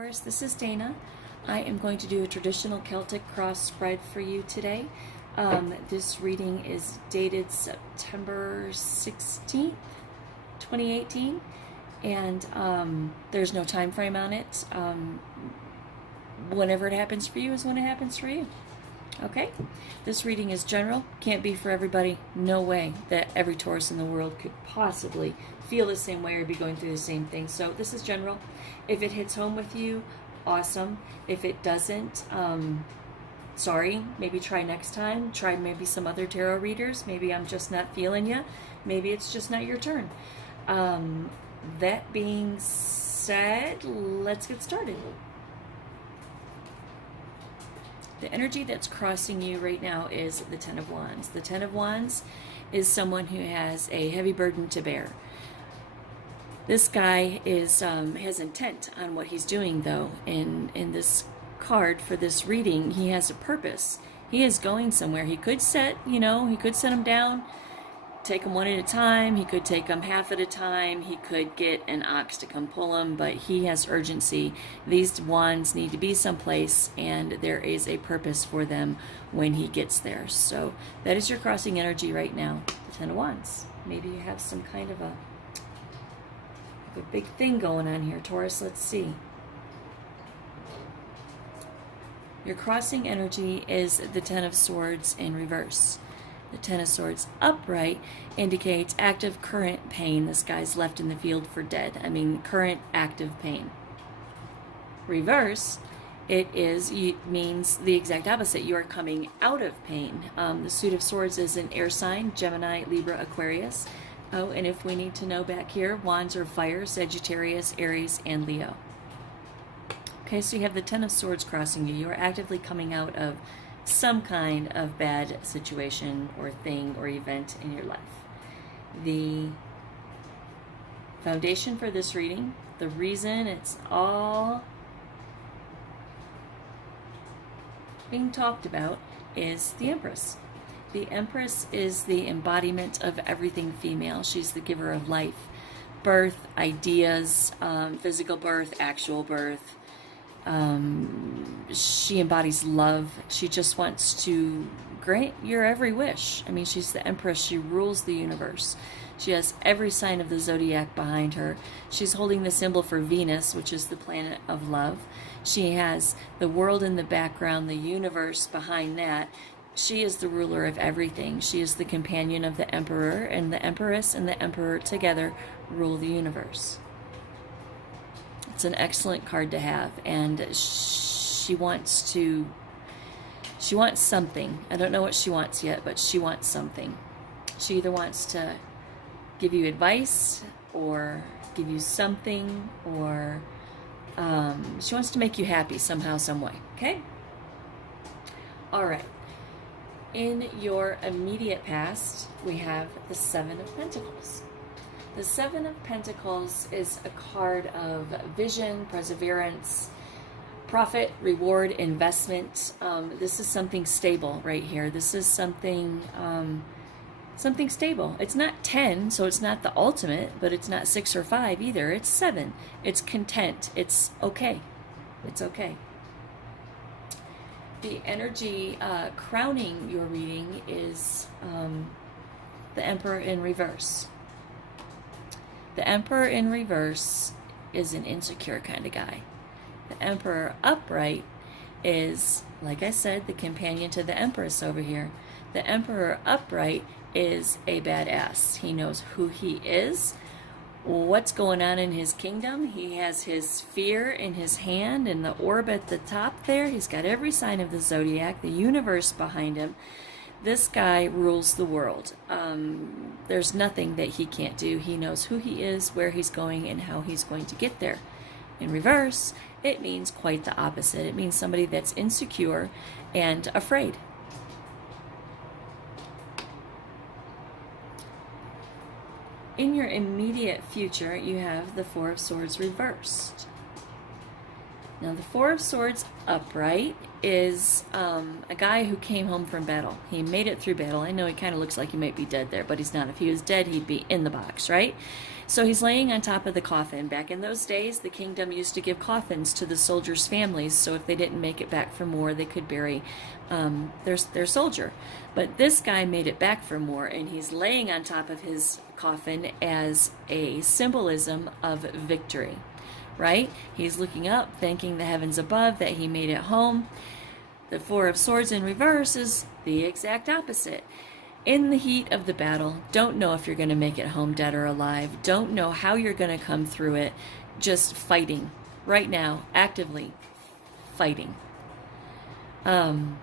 Taurus, this is Dana. I am going to do a traditional Celtic cross spread for you today. This reading is dated September 16th, 2018, and there's no time frame on it. Whenever it happens for you is when it happens for you. Okay? This reading is general, can't be for everybody. No way that every Taurus in the world could possibly feel the same way or be going through the same thing. So this is general. If it hits home with you, awesome. If it doesn't, sorry. Maybe try next time. Try maybe some other tarot readers. Maybe I'm just not feeling you. Maybe it's just not your turn. That being said, let's get started. The energy that's crossing you right now is the Ten of Wands. The Ten of Wands is someone who has a heavy burden to bear. This guy is has intent on what he's doing, though. In this card for this reading, he has a purpose. He is going somewhere. He could set him down, take him one at a time. He could take him half at a time. He could get an ox to come pull him, but he has urgency. These wands need to be someplace, and there is a purpose for them when he gets there. So that is your crossing energy right now, the Ten of Wands. Maybe you have some kind of a big thing going on here, Taurus. Let's see. Your crossing energy is the Ten of Swords in reverse. The Ten of Swords upright indicates active current pain. This guy's left in the field for dead. I mean, current active pain. Reverse, it means the exact opposite. You are coming out of pain. The Suit of Swords is an air sign, Gemini, Libra, Aquarius. Oh, and if we need to know back here, wands are fire, Sagittarius, Aries, and Leo. Okay, so you have the Ten of Swords crossing you. You are actively coming out of some kind of bad situation or thing or event in your life. The foundation for this reading, the reason it's all being talked about, is the Empress. The Empress is the embodiment of everything female. She's the giver of life, birth, ideas, physical birth, actual birth. She embodies love. She just wants to grant your every wish. I mean, she's the Empress. She rules the universe. She has every sign of the zodiac behind her. She's holding the symbol for Venus, which is the planet of love. She has the world in the background, the universe behind that. She is the ruler of everything. She is the companion of the Emperor, and the Empress and the Emperor together rule the universe. It's an excellent card to have, and she wants something. I don't know what she wants yet, but she wants something. She either wants to give you advice or give you something, or she wants to make you happy somehow, some way. Okay? All right. In your immediate past, we have the Seven of Pentacles. The Seven of Pentacles is a card of vision, perseverance, profit, reward, investment. This is something stable right here. This is something stable. It's not 10, so it's not the ultimate, but it's not 6 or 5 either. It's 7. It's content. It's okay. It's okay. The energy crowning your reading is the Emperor in reverse. The Emperor in reverse is an insecure kind of guy. The Emperor upright is, like I said, the companion to the Empress over here. The Emperor upright is a badass. He knows who he is, what's going on in his kingdom. He has his sphere in his hand, and the orb at the top there. He's got every sign of the zodiac, the universe behind him. This guy rules the world. There's nothing that he can't do. He knows who he is, where he's going, and how he's going to get there. In reverse, it means quite the opposite. It means somebody that's insecure and afraid. In your immediate future, you have the Four of Swords reversed. Now, the Four of Swords upright is a guy who came home from battle. He made it through battle. I know he kind of looks like he might be dead there, but he's not. If he was dead, he'd be in the box, right? So he's laying on top of the coffin. Back in those days, the kingdom used to give coffins to the soldiers' families, so if they didn't make it back from war, they could bury their soldier. But this guy made it back from war, and he's laying on top of his coffin as a symbolism of victory. Right? He's looking up, thanking the heavens above that he made it home. The Four of Swords in reverse is the exact opposite. In the heat of the battle, don't know if you're going to make it home dead or alive, don't know how you're going to come through it, just fighting. Right now, actively fighting. Not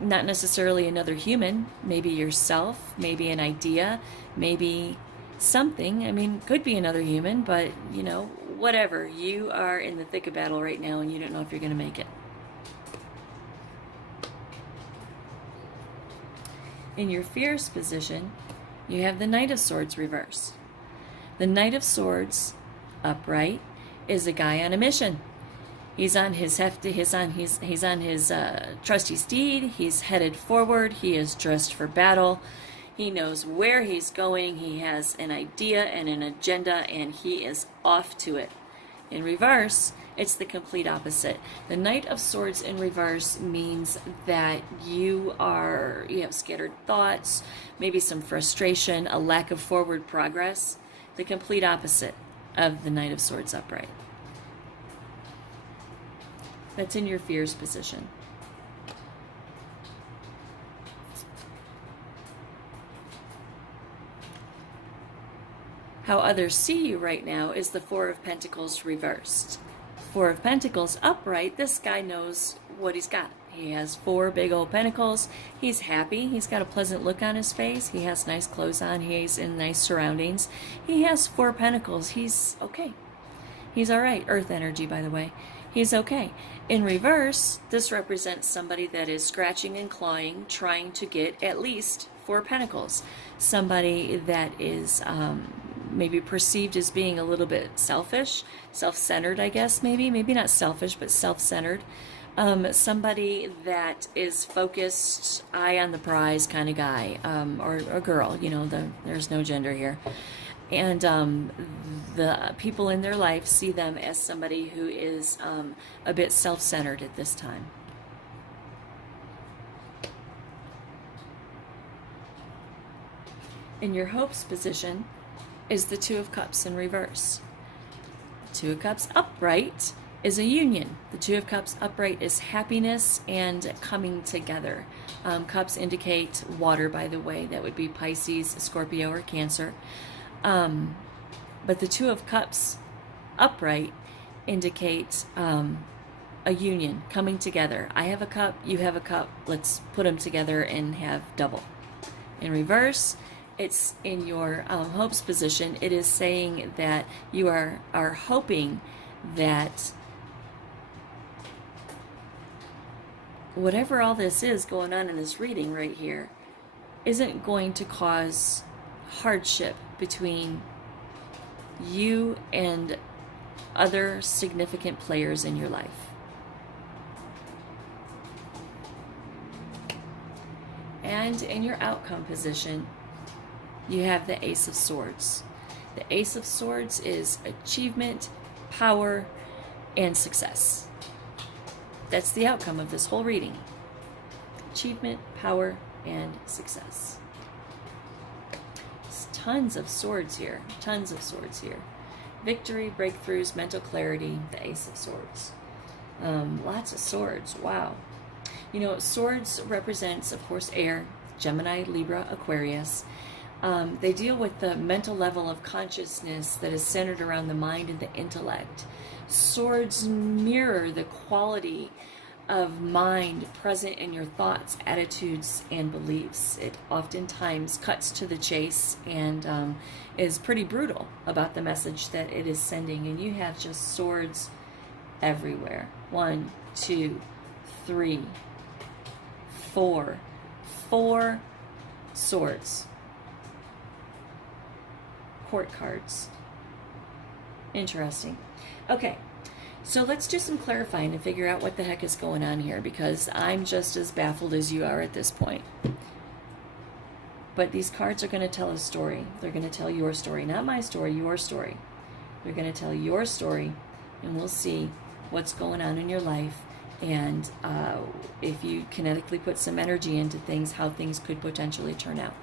necessarily another human, maybe yourself, maybe an idea, maybe something. I mean, could be another human, but, you know, whatever. You are in the thick of battle right now and you don't know if you're going to make it. In your fierce position, you have the Knight of Swords reverse. The Knight of Swords upright is a guy on a mission. He's on his trusty steed. He's headed forward. He is dressed for battle. He knows where he's going. He has an idea and an agenda, and he is off to it. In reverse, it's the complete opposite. The Knight of Swords in reverse means that you have scattered thoughts, maybe some frustration, a lack of forward progress. The complete opposite of the Knight of Swords upright. That's in your fears position. How others see you right now is the Four of Pentacles reversed. Four of Pentacles upright, this guy knows what he's got. He has four big old pentacles. He's happy. He's got a pleasant look on his face. He has nice clothes on. He's in nice surroundings. He has four pentacles. He's okay. He's all right. Earth energy, by the way. He's okay. In reverse, this represents somebody that is scratching and clawing, trying to get at least four pentacles. Somebody that is maybe perceived as being a little bit selfish, self-centered, I guess, maybe not selfish, but self-centered. Somebody that is focused, eye on the prize kind of guy, or a girl, you know, there's no gender here. And the people in their life see them as somebody who is a bit self-centered at this time. In your hopes position is the Two of Cups in reverse. Two of Cups upright is a union. The Two of Cups upright is happiness and coming together. Cups indicate water, by the way. That would be Pisces, Scorpio, or Cancer. But the Two of Cups upright indicates a union, coming together. I have a cup, you have a cup, let's put them together and have double. In reverse, it's in your hopes position. It is saying that you are hoping that whatever all this is going on in this reading right here isn't going to cause hardship between you and other significant players in your life. And in your outcome position, you have the Ace of Swords. The Ace of Swords is achievement, power, and success. That's the outcome of this whole reading. Achievement, power, and success. There's tons of swords here. Tons of swords here. Victory, breakthroughs, mental clarity, the Ace of Swords. Lots of swords. Wow. You know, swords represents, of course, air, Gemini, Libra, Aquarius. They deal with the mental level of consciousness that is centered around the mind and the intellect. Swords mirror the quality of mind present in your thoughts, attitudes, and beliefs. It oftentimes cuts to the chase and is pretty brutal about the message that it is sending. And you have just swords everywhere. 1, 2, 3, 4. 4 swords. Court cards. Interesting. Okay, So let's do some clarifying and figure out what the heck is going on here, because I'm just as baffled as you are at this point. But these cards are going to tell a story. They're going to tell your story, not my story, your story. They're going to tell your story, and we'll see what's going on in your life, and if you kinetically put some energy into things, how things could potentially turn out.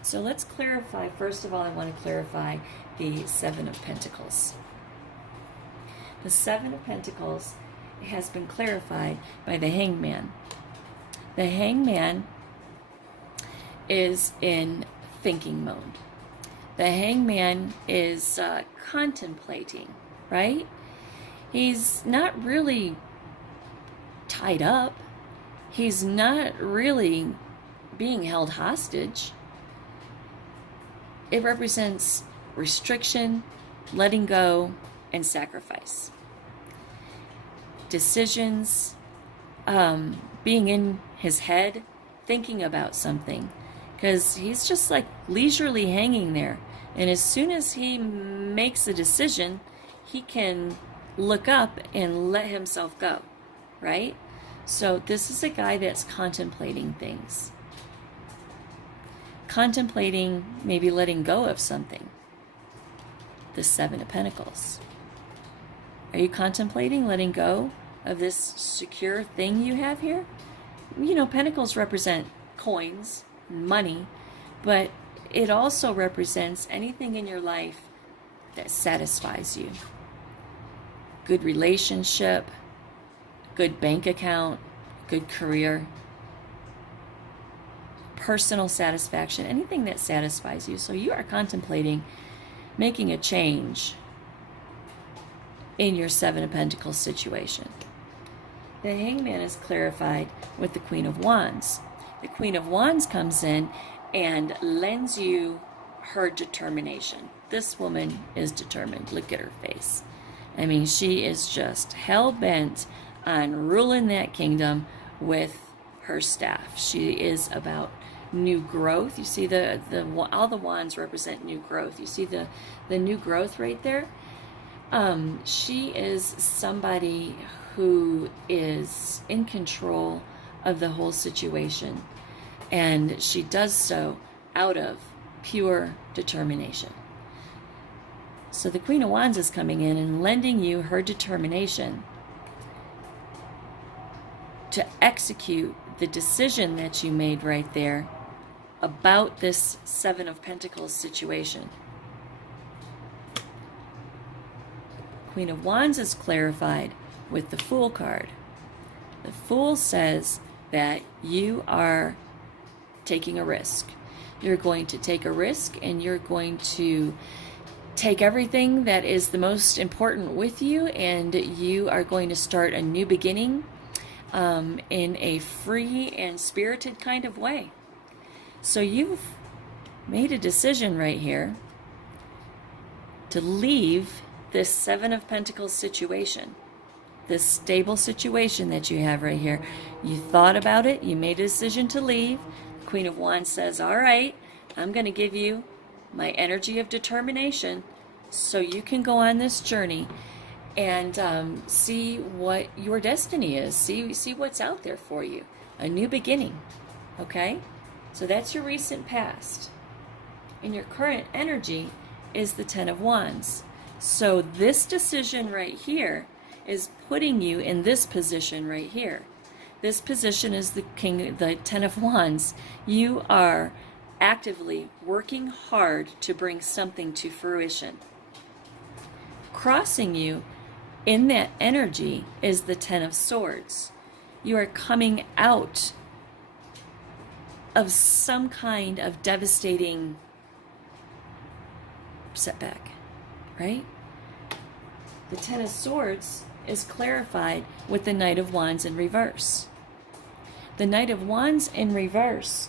So let's clarify. First of all, I want to clarify the Seven of Pentacles. The Seven of Pentacles has been clarified by the Hangman. The Hangman is in thinking mode. The Hangman is contemplating, right? He's not really tied up. He's not really being held hostage. It represents restriction, letting go, and sacrifice. Decisions, being in his head, thinking about something, because he's just like leisurely hanging there. And as soon as he makes a decision, he can look up and let himself go, right? So this is a guy that's contemplating things. Contemplating maybe letting go of something. The Seven of Pentacles. Are you contemplating letting go of this secure thing you have here? You know, pentacles represent coins, money, but it also represents anything in your life that satisfies you. Good relationship, good bank account, good career, personal satisfaction, anything that satisfies you. So you are contemplating making a change in your Seven of Pentacles situation. The Hangman is clarified with the Queen of Wands. The Queen of Wands comes in and lends you her determination. This woman is determined. Look at her face. I mean, she is just hell-bent on ruling that kingdom with her staff. She is about new growth. You see all the wands represent new growth. You see the new growth right there? She is somebody who is in control of the whole situation, and she does so out of pure determination. So the Queen of Wands is coming in and lending you her determination to execute the decision that you made right there about this Seven of Pentacles situation. Queen of Wands is clarified with the Fool card. The Fool says that you are taking a risk. You're going to take a risk, and you're going to take everything that is the most important with you, and you are going to start a new beginning in a free and spirited kind of way. So you've made a decision right here to leave this Seven of Pentacles situation, this stable situation that you have right here. You thought about it, you made a decision to leave. Queen of Wands says, all right, I'm going to give you my energy of determination so you can go on this journey and see what your destiny is. See what's out there for you. A new beginning, okay? So that's your recent past. And your current energy is the Ten of Wands. So this decision right here is putting you in this position right here. This position is the Ten of Wands. You are actively working hard to bring something to fruition. Crossing you in that energy is the Ten of Swords. You are coming out of some kind of devastating setback, right? The Ten of Swords is clarified with the Knight of Wands in reverse. The Knight of Wands in reverse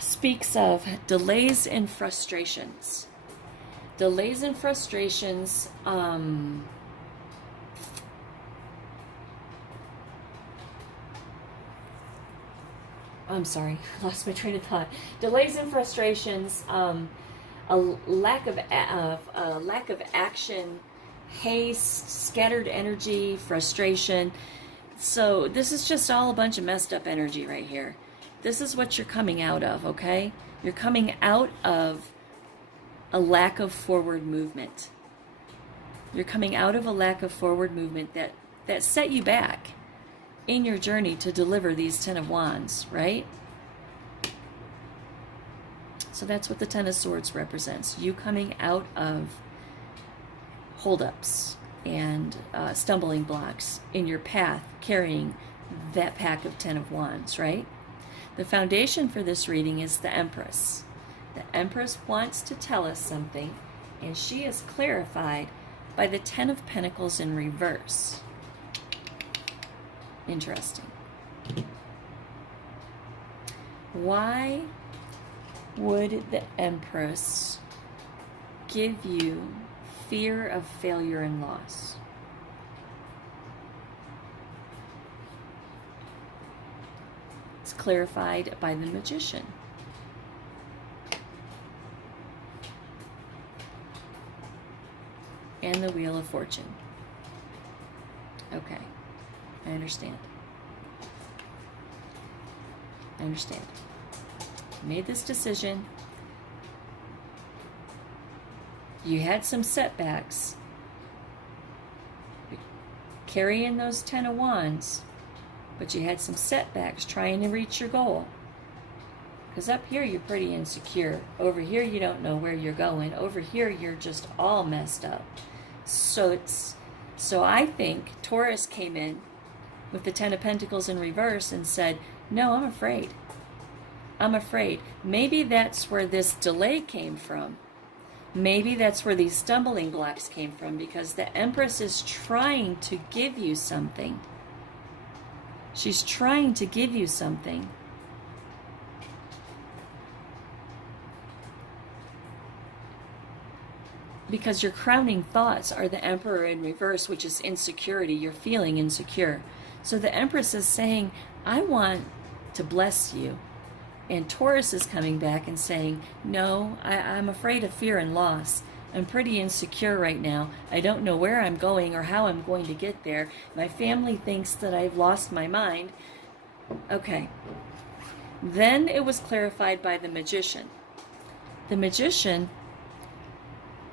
speaks of delays and frustrations. Delays and frustrations, I'm sorry, I lost my train of thought. Delays and frustrations, a lack of action haste, scattered energy, frustration. So this is just all a bunch of messed up energy right here. This is what you're coming out of, okay? You're coming out of a lack of forward movement. You're coming out of a lack of forward movement that set you back in your journey to deliver these Ten of Wands, right? So that's what the Ten of Swords represents. You coming out of holdups and stumbling blocks in your path, carrying that pack of Ten of Wands, right? The foundation for this reading is the Empress. The Empress wants to tell us something, and she is clarified by the Ten of Pentacles in reverse. Interesting. Why would the Empress give you fear of failure and loss? It's clarified by the Magician. And the Wheel of Fortune. Okay, I understand. I understand. You made this decision. You had some setbacks. Carrying those Ten of Wands, but you had some setbacks trying to reach your goal. Because up here you're pretty insecure. Over here you don't know where you're going. Over here you're just all messed up. So I think Taurus came in with the Ten of Pentacles in reverse and said, no, I'm afraid. I'm afraid. Maybe that's where this delay came from. Maybe that's where these stumbling blocks came from, because the Empress is trying to give you something. She's trying to give you something. Because your crowning thoughts are the Emperor in reverse, which is insecurity. You're feeling insecure. So the Empress is saying, I want to bless you. And Taurus is coming back and saying, no, I'm afraid of fear and loss. I'm pretty insecure right now. I don't know where I'm going or how I'm going to get there. My family thinks that I've lost my mind. Okay. Then it was clarified by the Magician. The Magician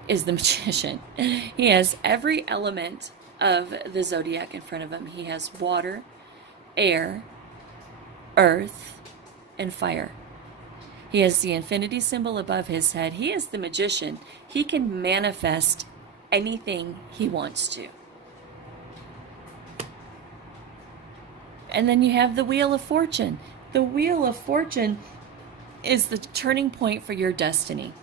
is the Magician. He has every element of the zodiac in front of him. He has water, air, earth, and fire. He has the infinity symbol above his head. He is the Magician. He can manifest anything he wants to. And then you have the Wheel of Fortune. The Wheel of Fortune is the turning point for your destiny.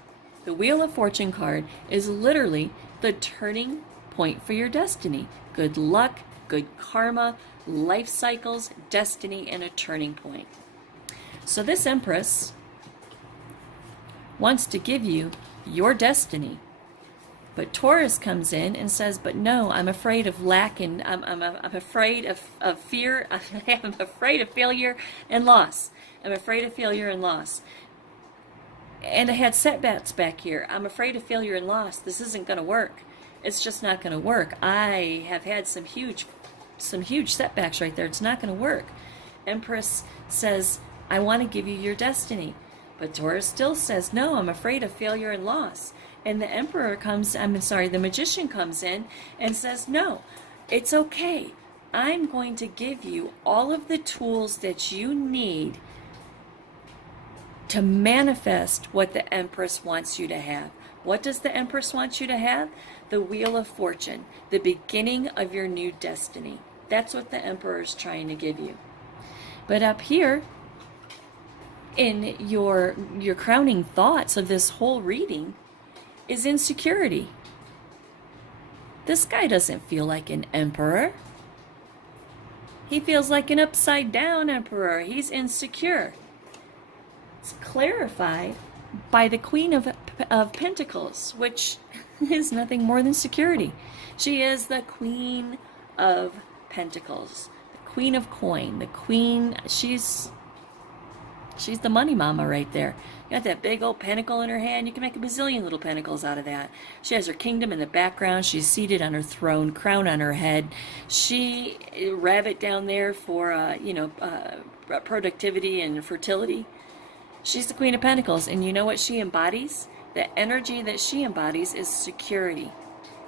The Wheel of Fortune card is literally the turning point for your destiny. Good luck, good karma, life cycles, destiny, and a turning point. So this Empress wants to give you your destiny. But Taurus comes in and says, but no, I'm afraid of lack and I'm afraid of fear. I'm afraid of failure and loss. I'm afraid of failure and loss. And I had setbacks back here. I'm afraid of failure and loss. This isn't going to work. It's just not going to work. I have had some huge setbacks right there. It's not going to work. Empress says, I want to give you your destiny. But Taurus still says, no, I'm afraid of failure and loss. And the Magician comes in and says, no, it's okay. I'm going to give you all of the tools that you need to manifest what the Empress wants you to have. What does the Empress want you to have? The Wheel of Fortune, the beginning of your new destiny. That's what the Emperor is trying to give you. But up here, in your crowning thoughts of this whole reading, is insecurity. This guy doesn't feel like an emperor. He feels like an upside down emperor. He's insecure. It's clarified by the Queen of Pentacles, which is nothing more than security. She is the Queen of Pentacles, the Queen of Coin, the Queen. She's She's the money mama right there. You got that big old pentacle in her hand. You can make a bazillion little pentacles out of that. She has her kingdom in the background. She's seated on her throne, crown on her head. She, rabbit down there for, productivity and fertility. She's the Queen of Pentacles. And you know what she embodies? The energy that she embodies is security.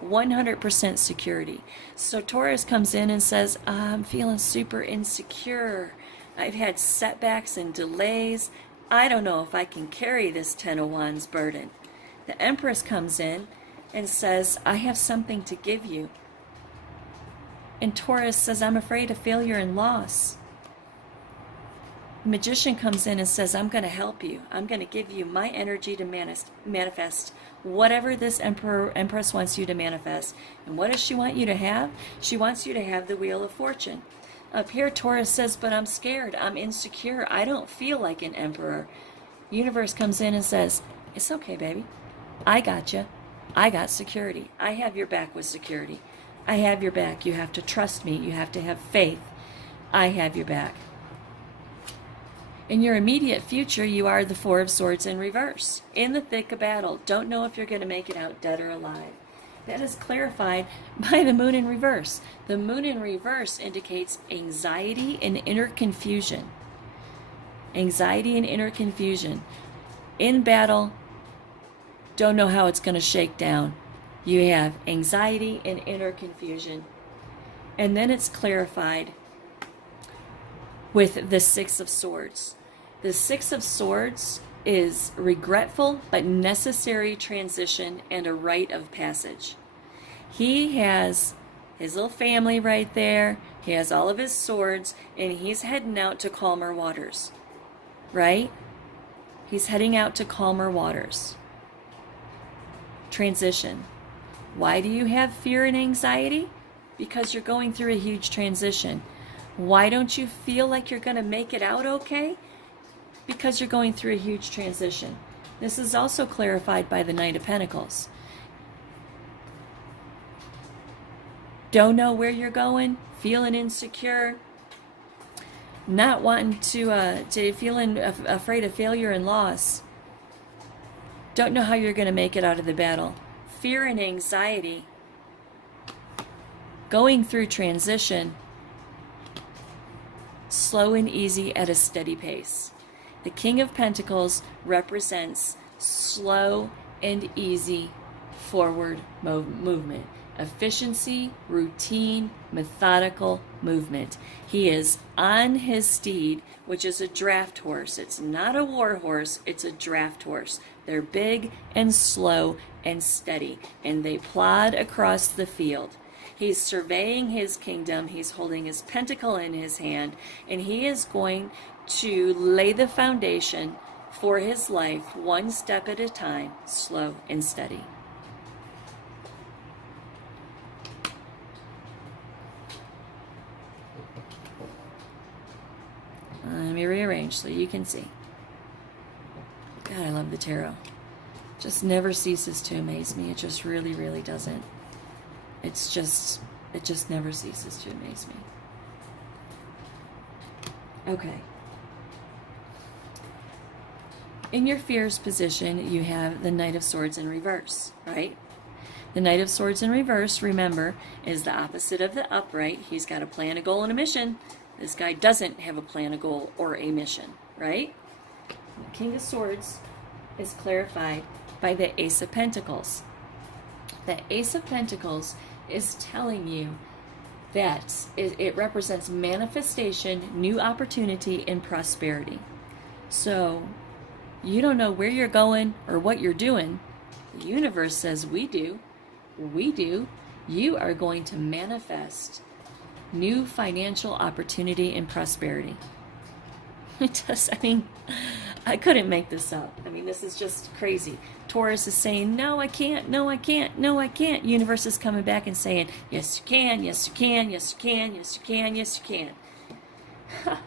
100% security. So Taurus comes in and says, I'm feeling super insecure. I've had setbacks and delays. I don't know if I can carry this Ten of Wands burden. The Empress comes in and says, I have something to give you. And Taurus says, I'm afraid of failure and loss. The Magician comes in and says, I'm going to help you. I'm going to give you my energy to manifest whatever this Empress wants you to manifest. And what does she want you to have? She wants you to have the Wheel of Fortune. Up here, Taurus says, but I'm scared. I'm insecure. I don't feel like an emperor. Universe comes in and says, it's okay, baby. I got you. I got security. I have your back with security. I have your back. You have to trust me. You have to have faith. I have your back. In your immediate future, you are the Four of Swords in reverse. In the thick of battle. Don't know if you're going to make it out dead or alive. That is clarified by the Moon in reverse. The Moon in reverse indicates anxiety and inner confusion. Anxiety and inner confusion. In battle, don't know how it's going to shake down. You have anxiety and inner confusion. And then it's clarified with the Six of Swords. The Six of Swords is regretful but necessary transition and a rite of passage. He has his little family right there. He has all of his swords, and he's heading out to calmer waters. Right? He's heading out to calmer waters. Transition. Why do you have fear and anxiety? Because you're going through a huge transition. Why don't you feel like you're going to make it out okay? Because you're going through a huge transition. This is also clarified by the Knight of Pentacles. Don't know where you're going, feeling insecure, not wanting to feeling afraid of failure and loss. Don't know how you're going to make it out of the battle. Fear and anxiety. Going through transition. Slow and easy at a steady pace. The King of Pentacles represents slow and easy forward movement. Efficiency, routine, methodical movement. He is on his steed, which is a draft horse. It's not a war horse, it's a draft horse. They're big and slow and steady, and they plod across the field. He's surveying his kingdom. He's holding his pentacle in his hand, and he is going to lay the foundation for his life one step at a time, slow and steady. Let me rearrange so you can see. God, I love the tarot. Just never ceases to amaze me. It just really, really doesn't. It just never ceases to amaze me. Okay. In your fears position, you have the Knight of Swords in reverse, right? The Knight of Swords in reverse, remember, is the opposite of the upright. He's got a plan, a goal, and a mission. This guy doesn't have a plan, a goal, or a mission, right? The King of Swords is clarified by the Ace of Pentacles. The Ace of Pentacles is telling you that it represents manifestation, new opportunity, and prosperity. So you don't know where you're going or what you're doing. The universe says we do. We do. You are going to manifest new financial opportunity and prosperity. It does, I couldn't make this up. This is just crazy. Taurus is saying, no, I can't, no, I can't, no, I can't. Universe is coming back and saying, yes, you can, yes, you can, yes, you can, yes, you can, yes, you can.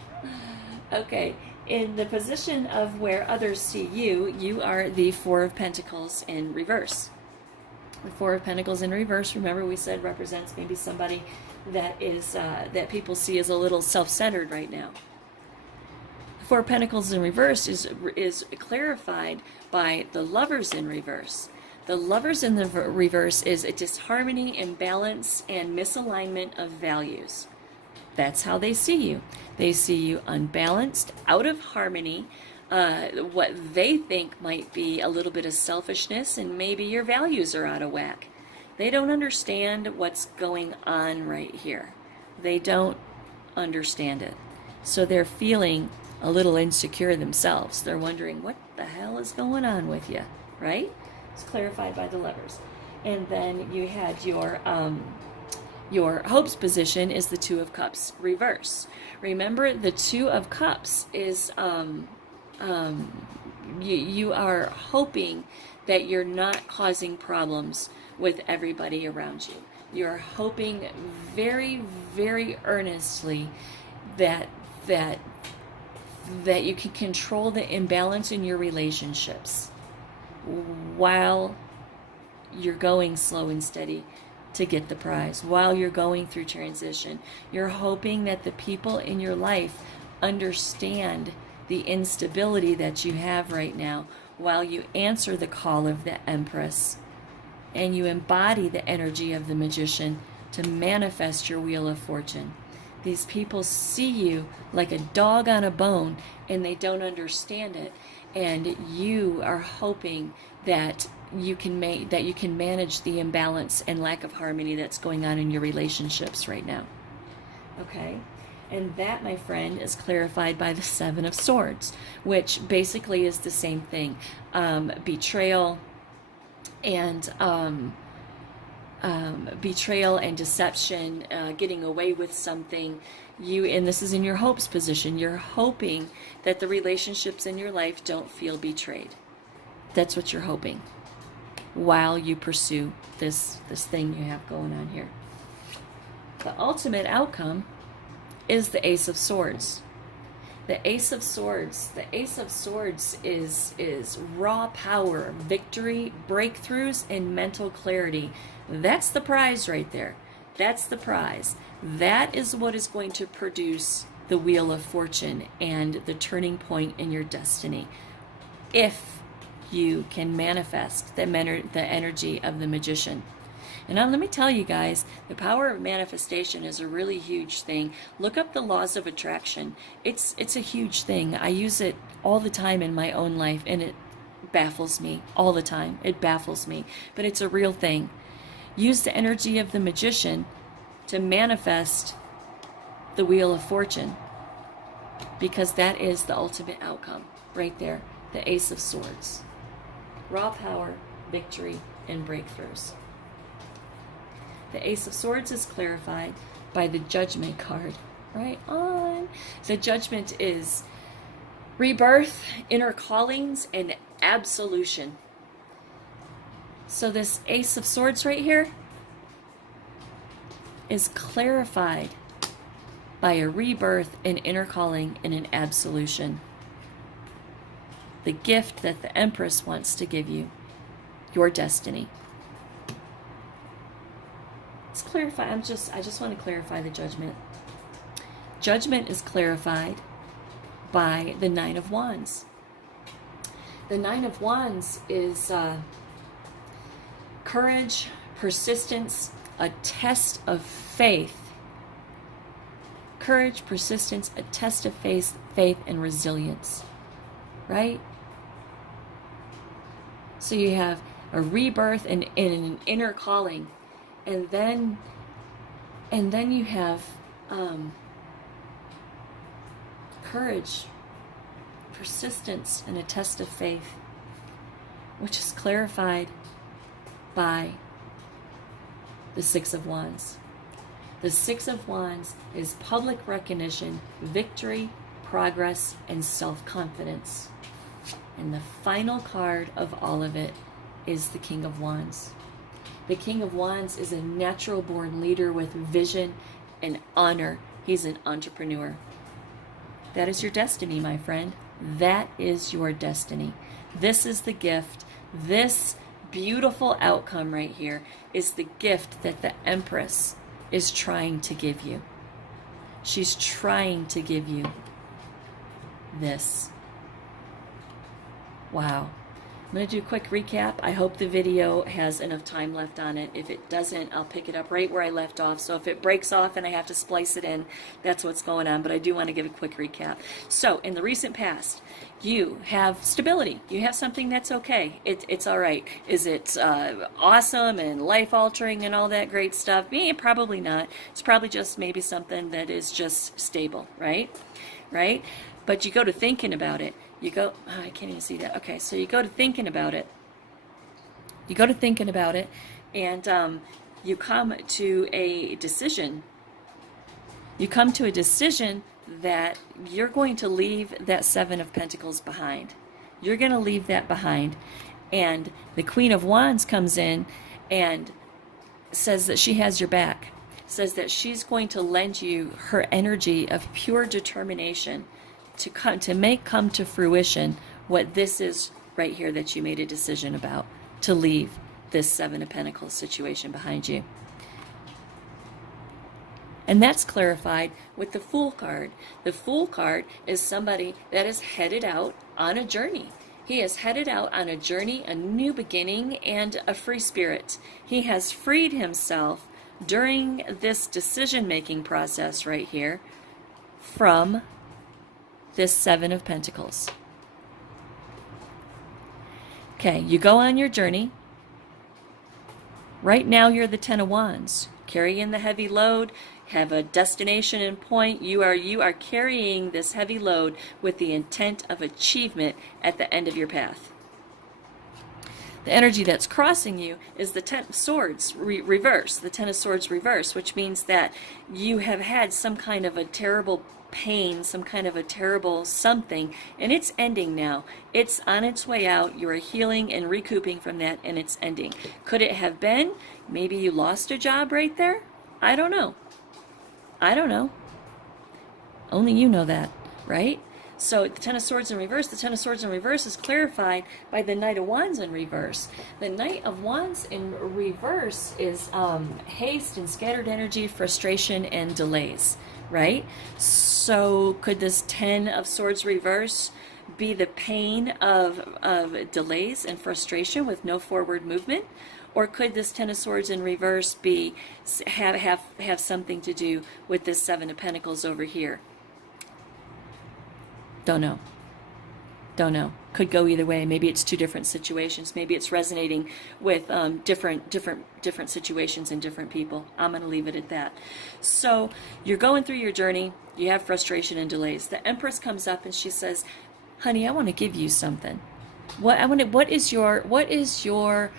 Okay, in the position of where others see you, you are the Four of Pentacles in reverse. The Four of Pentacles in reverse, remember we said represents maybe somebody that is that people see as a little self-centered right now. Four of Pentacles in reverse is clarified by the Lovers in reverse. The Lovers in the reverse is a disharmony, imbalance, and misalignment of values. That's how they see you. They see you unbalanced, out of harmony, what they think might be a little bit of selfishness, and maybe your values are out of whack. They don't understand what's going on right here. They don't understand it. So they're feeling a little insecure themselves. They're wondering, what the hell is going on with you, right? It's clarified by the Lovers. And then you had your Hopes position is the Two of Cups reverse. Remember, the Two of Cups is you are hoping that you're not causing problems with everybody around you. You're hoping very, very earnestly that you can control the imbalance in your relationships while you're going slow and steady to get the prize, while you're going through transition. You're hoping that the people in your life understand the instability that you have right now while you answer the call of the Empress and you embody the energy of the Magician to manifest your Wheel of Fortune. These people see you like a dog on a bone and they don't understand it, and you are hoping that you can manage the imbalance and lack of harmony that's going on in your relationships right now. Okay? And that, my friend, is clarified by the Seven of Swords, which basically is the same thing. Betrayal and deception, getting away with something. And this is in your Hopes position. You're hoping that the relationships in your life don't feel betrayed. That's what you're hoping while you pursue this thing you have going on here. The ultimate outcome is the Ace of Swords. The Ace of Swords is raw power, victory, breakthroughs, and mental clarity. That's the prize right there. That's the prize. That is what is going to produce the Wheel of Fortune and the turning point in your destiny. If you can manifest the energy of the Magician. And now let me tell you guys, the power of manifestation is a really huge thing. Look up the laws of attraction. It's a huge thing. I use it all the time in my own life, and it baffles me all the time. It baffles me, but it's a real thing. Use the energy of the Magician to manifest the Wheel of Fortune, because that is the ultimate outcome right there. The Ace of Swords. Raw power, victory, and breakthroughs. The Ace of Swords is clarified by the Judgment card. Right on. The Judgment is rebirth, inner callings, and absolution. So this Ace of Swords right here is clarified by a rebirth, an inner calling, and an absolution. The gift that the Empress wants to give you, your destiny. Let's clarify. I just want to clarify the Judgment. Judgment is clarified by the Nine of Wands. The Nine of Wands is courage, persistence, a test of faith. Courage, persistence, a test of faith, and resilience. Right? So you have a rebirth and an inner calling. And then you have courage, persistence, and a test of faith, which is clarified by the Six of Wands. The Six of Wands is public recognition, victory, progress, and self-confidence. And the final card of all of it is the King of Wands. The King of Wands is a natural-born leader with vision and honor. He's an entrepreneur. That is your destiny, my friend. That is your destiny. This is the gift. This beautiful outcome right here is the gift that the Empress is trying to give you. She's trying to give you this. Wow. I'm going to do a quick recap. I hope the video has enough time left on it. If it doesn't, I'll pick it up right where I left off. So if it breaks off and I have to splice it in, that's what's going on. But I do want to give a quick recap. So in the recent past, you have stability. You have something that's okay. It's all right. Is it awesome and life-altering and all that great stuff? Probably not. It's probably just maybe something that is just stable, right? Right? But you go to thinking about it. You go, oh, I can't even see that. Okay, so you go to thinking about it. You go to thinking about it, and you come to a decision. You come to a decision that you're going to leave that Seven of Pentacles behind. You're going to leave that behind. And the Queen of Wands comes in and says that she has your back. Says that she's going to lend you her energy of pure determination to come to fruition what this is right here that you made a decision about, to leave this Seven of Pentacles situation behind you. And that's clarified with the Fool card. The Fool card is somebody that is headed out on a journey. He is headed out on a journey, a new beginning, and a free spirit. He has freed himself during this decision-making process right here from this Seven of Pentacles. Okay, you go on your journey. Right now you're the Ten of Wands, carrying the heavy load, have a destination and point. You are carrying this heavy load with the intent of achievement at the end of your path. The energy that's crossing you is the Ten of Swords reverse, the Ten of Swords reverse, which means that you have had some kind of a terrible pain, some kind of a terrible something, and it's ending now. It's on its way out. You are healing and recouping from that, and it's ending. Could it have been? Maybe you lost a job right there? I don't know. I don't know. Only you know that, right? So the Ten of Swords in reverse, the Ten of Swords in reverse is clarified by the Knight of Wands in reverse. The Knight of Wands in reverse is haste and scattered energy, frustration, and delays, right? So could this Ten of Swords reverse be the pain of delays and frustration with no forward movement? Or could this Ten of Swords in reverse be have something to do with this Seven of Pentacles over here? Don't know. Don't know. Could go either way. Maybe it's two different situations. Maybe it's resonating with different situations and different people. I'm going to leave it at that. So you're going through your journey. You have frustration and delays. The Empress comes up and she says, "Honey, I want to give you something. What is your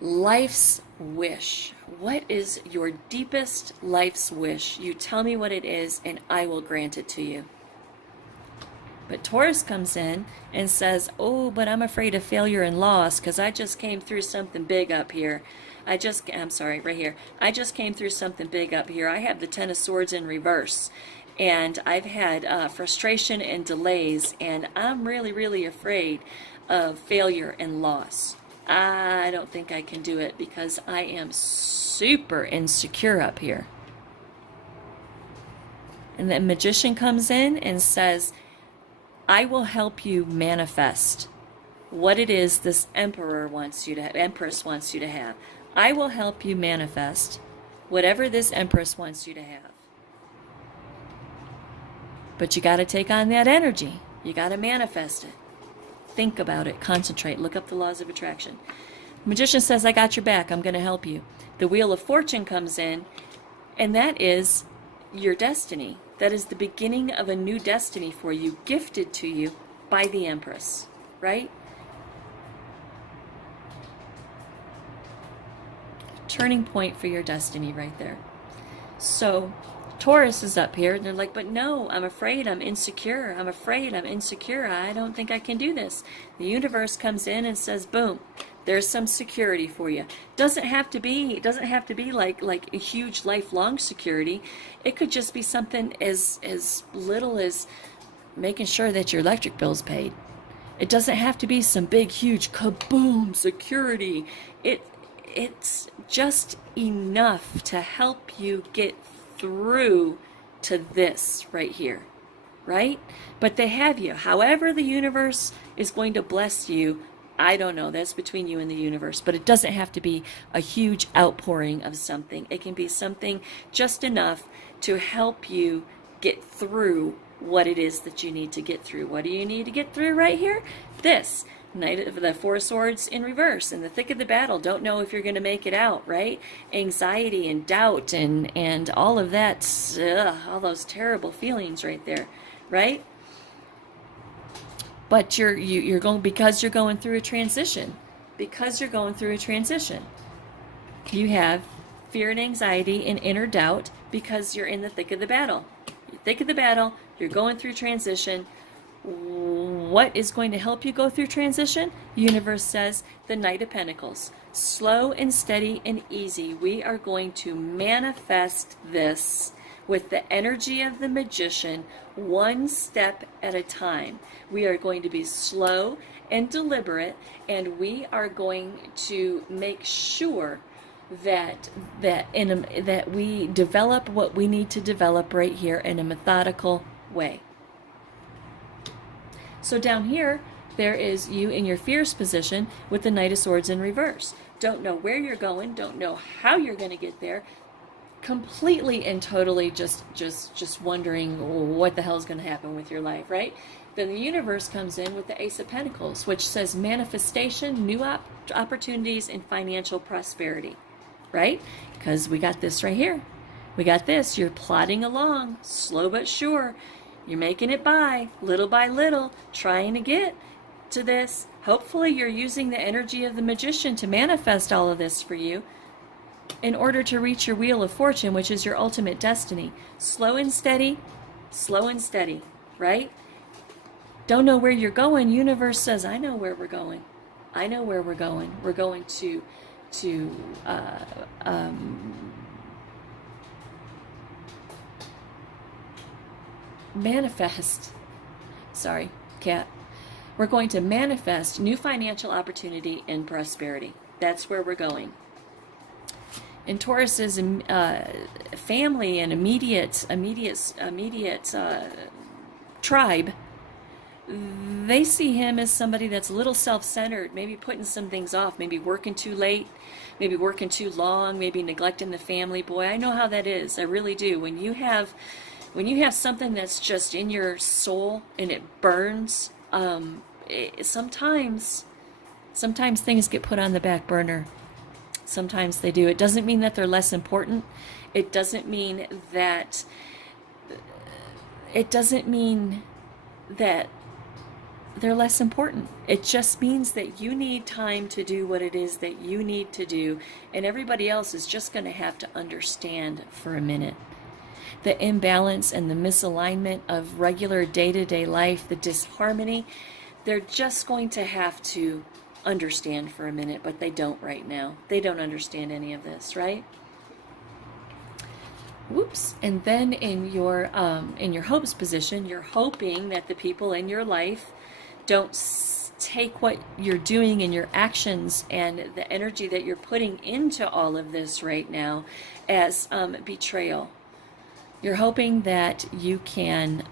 life's wish? What is your deepest life's wish? You tell me what it is, and I will grant it to you." But Taurus comes in and says, "Oh, but I'm afraid of failure and loss because I just came through something big up here. I'm sorry, right here. I just came through something big up here. I have the Ten of Swords in reverse, and I've had frustration and delays, and I'm really, really afraid of failure and loss. I don't think I can do it because I am super insecure up here." And the Magician comes in and says, "I will help you manifest what it is this Empress wants you to have. I will help you manifest whatever this Empress wants you to have. But you got to take on that energy. You got to manifest it. Think about it. Concentrate. Look up the laws of attraction." Magician says, "I got your back. I'm going to help you." The Wheel of Fortune comes in, and that is your destiny. That is the beginning of a new destiny for you, gifted to you by the Empress, right? Turning point for your destiny right there. So Taurus is up here, and they're like, "But no, I'm afraid, I'm insecure. I'm afraid, I'm insecure. I don't think I can do this." The universe comes in and says, boom, there's some security for you. Doesn't have to be like a huge lifelong security. It could just be something as little as making sure that your electric bill's paid. It doesn't have to be some big, huge kaboom security. It's just enough to help you get through to this right here. right? But they have you. However the universe is going to bless you, I don't know. That's between you and the universe. But it doesn't have to be a huge outpouring of something. It can be something just enough to help you get through what it is that you need to get through. What do you need to get through right here? This. Knight of the Four Swords in reverse, in the thick of the battle, don't know if you're going to make it out, right? Anxiety and doubt and all of that, all those terrible feelings right there, right? But you're going, because you're going through a transition. Because you're going through a transition. You have fear and anxiety and inner doubt because you're in the thick of the battle. You're thick of the battle, you're going through transition. What is going to help you go through transition? Universe says the Knight of Pentacles. Slow and steady and easy. We are going to manifest this with the energy of the Magician, one step at a time. We are going to be slow and deliberate, and we are going to make sure that we develop what we need to develop right here in a methodical way. So down here, there is you in your fierce position with the Knight of Swords in reverse. Don't know where you're going, don't know how you're going to get there. Completely and totally just wondering what the hell is going to happen with your life, right? Then the universe comes in with the Ace of Pentacles, which says manifestation, new opportunities, and financial prosperity, right? Because we got this right here. We got this. You're plodding along, slow but sure. You're making it by little, trying to get to this. Hopefully you're using the energy of the Magician to manifest all of this for you in order to reach your Wheel of Fortune, which is your ultimate destiny. Slow and steady, right? Don't know where you're going. Universe says, I know where we're going. I know where we're going. We're going to manifest, sorry, cat. We're going to manifest new financial opportunity and prosperity. That's where we're going. And Taurus's family and immediate tribe, they see him as somebody that's a little self-centered, maybe putting some things off, maybe working too late, maybe working too long, maybe neglecting the family. Boy, I know how that is. I really do. When you have something that's just in your soul and it burns, sometimes things get put on the back burner. Sometimes they do. It doesn't mean that they're less important. It doesn't mean that they're less important. It just means that you need time to do what it is that you need to do, and everybody else is just going to have to understand for a minute. The imbalance and the misalignment of regular day-to-day life, the disharmony, they're just going to have to understand for a minute, but they don't right now. They don't understand any of this, right? Whoops. And then in your hopes position, you're hoping that the people in your life don't take what you're doing and your actions and the energy that you're putting into all of this right now as betrayal. You're hoping that you can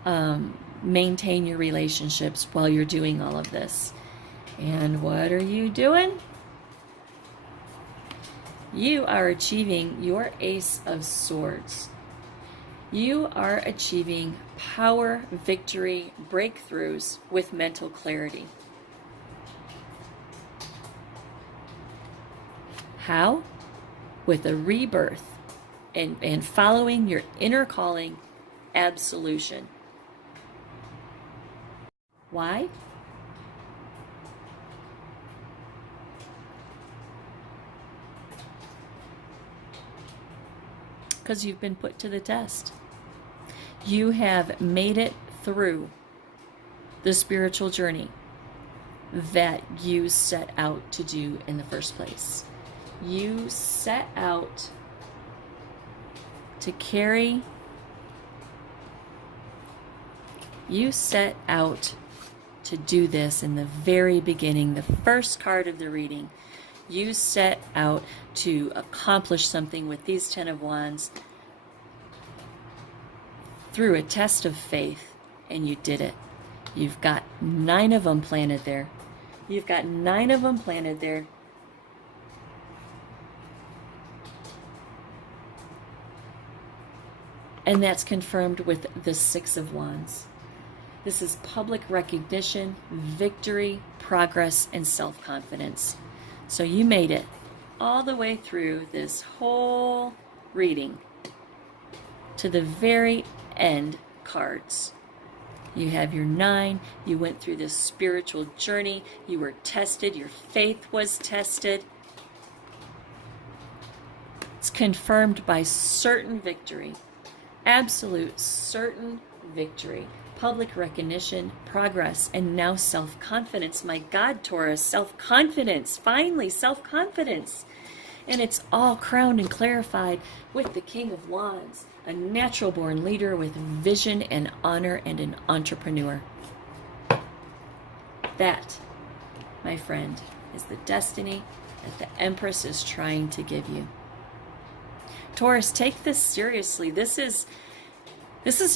maintain your relationships while you're doing all of this. And what are you doing? You are achieving your Ace of Swords. You are achieving power, victory, breakthroughs with mental clarity. How? With a rebirth and following your inner calling, absolution. Why? Because you've been put to the test. You have made it through the spiritual journey that you set out to do in the first place. You set out to carry, you set out to do this in the very beginning, the first card of the reading. You set out to accomplish something with these 10 of Wands through a test of faith, and you did it. You've got 9 of them planted there. You've got 9 of them planted there. And that's confirmed with the 6 of Wands. This is public recognition, victory, progress, and self-confidence. So you made it all the way through this whole reading to the very end cards. You have your 9. You went through this spiritual journey. You were tested. Your faith was tested. It's confirmed by certain victory. Absolute certain victory. Public recognition, progress, and now self-confidence. My God, Taurus, self-confidence. Finally, self-confidence. And it's all crowned and clarified with the King of Wands, a natural-born leader with vision and honor and an entrepreneur. That, my friend, is the destiny that the Empress is trying to give you. Taurus, take this seriously. This is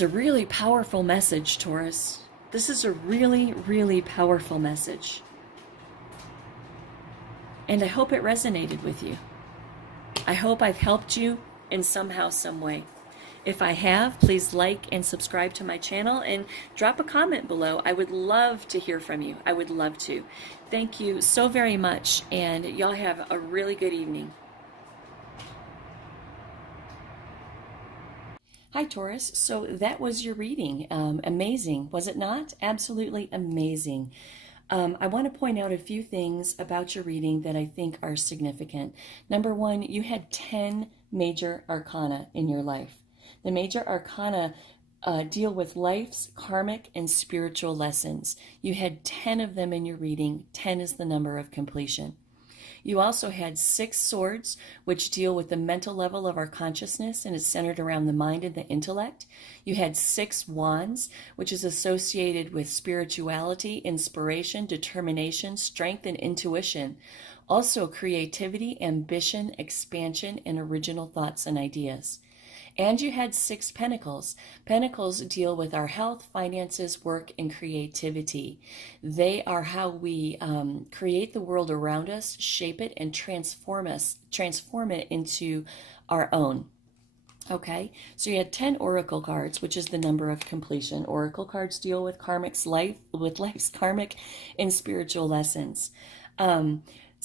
a really powerful message, Taurus. This is a really, really powerful message. And I hope it resonated with you. I hope I've helped you in somehow, some way. If I have, please like and subscribe to my channel and drop a comment below. I would love to hear from you. I would love to. Thank you so very much, and y'all have a really good evening. Hi, Taurus. So that was your reading. Amazing, was it not? Absolutely amazing. I want to point out a few things about your reading that I think are significant. Number 1, you had 10 major arcana in your life. The major arcana deal with life's karmic and spiritual lessons. You had 10 of them in your reading. 10 is the number of completion. You also had 6 swords, which deal with the mental level of our consciousness and is centered around the mind and the intellect. You had 6 wands, which is associated with spirituality, inspiration, determination, strength, and intuition. Also creativity, ambition, expansion, and original thoughts and ideas. And you had 6 pentacles. Pentacles deal with our health, finances, work, and creativity. They are how we create the world around us, shape it, and transform it into our own. Okay, so you had 10 oracle cards, which is the number of completion. Oracle cards deal with life's karmic and spiritual lessons.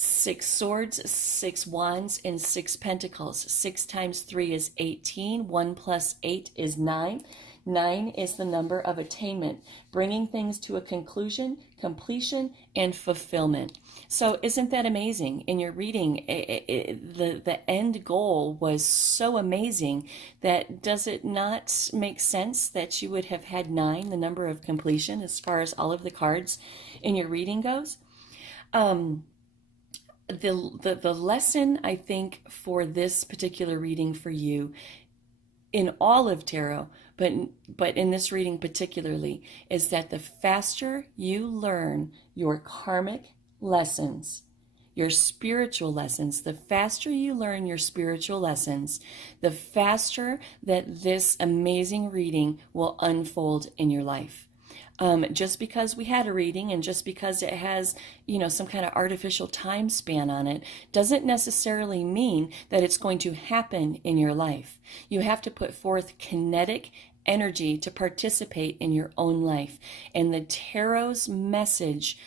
6 swords, 6 wands, and 6 pentacles. 6 times 3 is 18. 1 plus 8 is 9. 9 is the number of attainment, bringing things to a conclusion, completion, and fulfillment. So isn't that amazing? In your reading, the end goal was so amazing that does it not make sense that you would have had 9, the number of completion, as far as all of the cards in your reading goes? The lesson, I think, for this particular reading for you, in all of tarot, but in this reading particularly, is that the faster you learn your karmic lessons, your spiritual lessons, the faster you learn your spiritual lessons, the faster that this amazing reading will unfold in your life. Just because we had a reading and just because it has, some kind of artificial time span on it, doesn't necessarily mean that it's going to happen in your life. You have to put forth kinetic energy to participate in your own life. And the tarot's message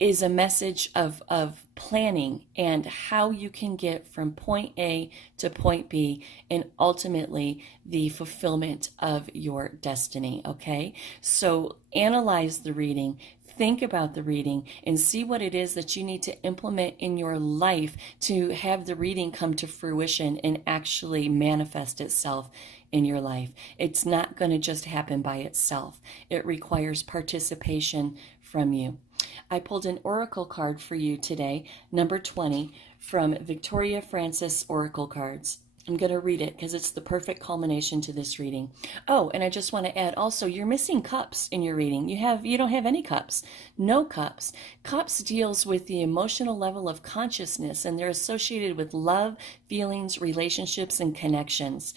is a message of planning and how you can get from point A to point B and ultimately the fulfillment of your destiny, okay? So analyze the reading, think about the reading, and see what it is that you need to implement in your life to have the reading come to fruition and actually manifest itself in your life. It's not going to just happen by itself. It requires participation from you. I pulled an oracle card for you today, number 20, from Victoria Francis Oracle Cards. I'm going to read it because it's the perfect culmination to this reading. Oh, and I just want to add also, you're missing cups in your reading. You don't have any cups. No cups. Cups deals with the emotional level of consciousness, and they're associated with love, feelings, relationships, and connections.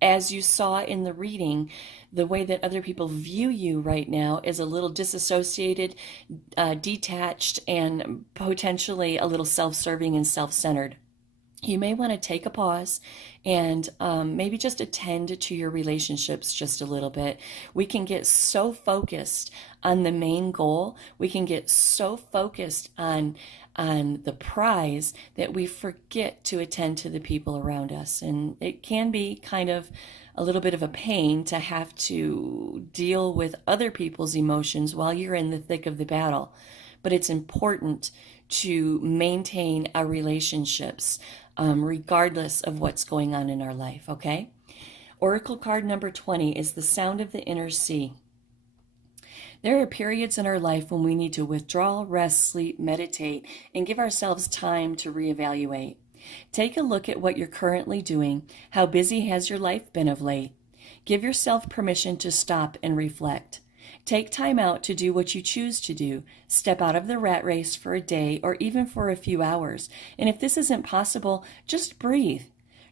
as you saw in the reading, the way that other people view you right now is a little disassociated, detached, and potentially a little self-serving and self-centered. You may want to take a pause and maybe just attend to your relationships just a little bit. We can get so focused on the main goal. We can get so focused on the prize that we forget to attend to the people around us. And it can be kind of a little bit of a pain to have to deal with other people's emotions while you're in the thick of the battle. But it's important to maintain our relationships regardless of what's going on in our life, okay? Oracle card number 20 is the sound of the inner sea. There are periods in our life when we need to withdraw, rest, sleep, meditate, and give ourselves time to reevaluate. Take a look at what you're currently doing. How busy has your life been of late? Give yourself permission to stop and reflect. Take time out to do what you choose to do. Step out of the rat race for a day or even for a few hours. And if this isn't possible, just breathe.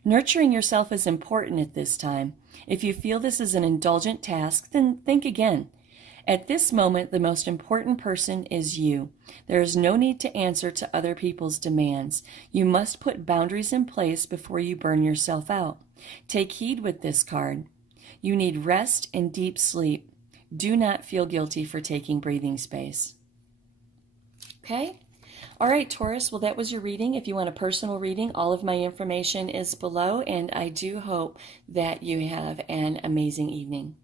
Nurturing yourself is important at this time. If you feel this is an indulgent task, then think again. At this moment, the most important person is you. There is no need to answer to other people's demands. You must put boundaries in place before you burn yourself out. Take heed with this card. You need rest and deep sleep. Do not feel guilty for taking breathing space. Okay? All right, Taurus, well, that was your reading. If you want a personal reading, all of my information is below, and I do hope that you have an amazing evening.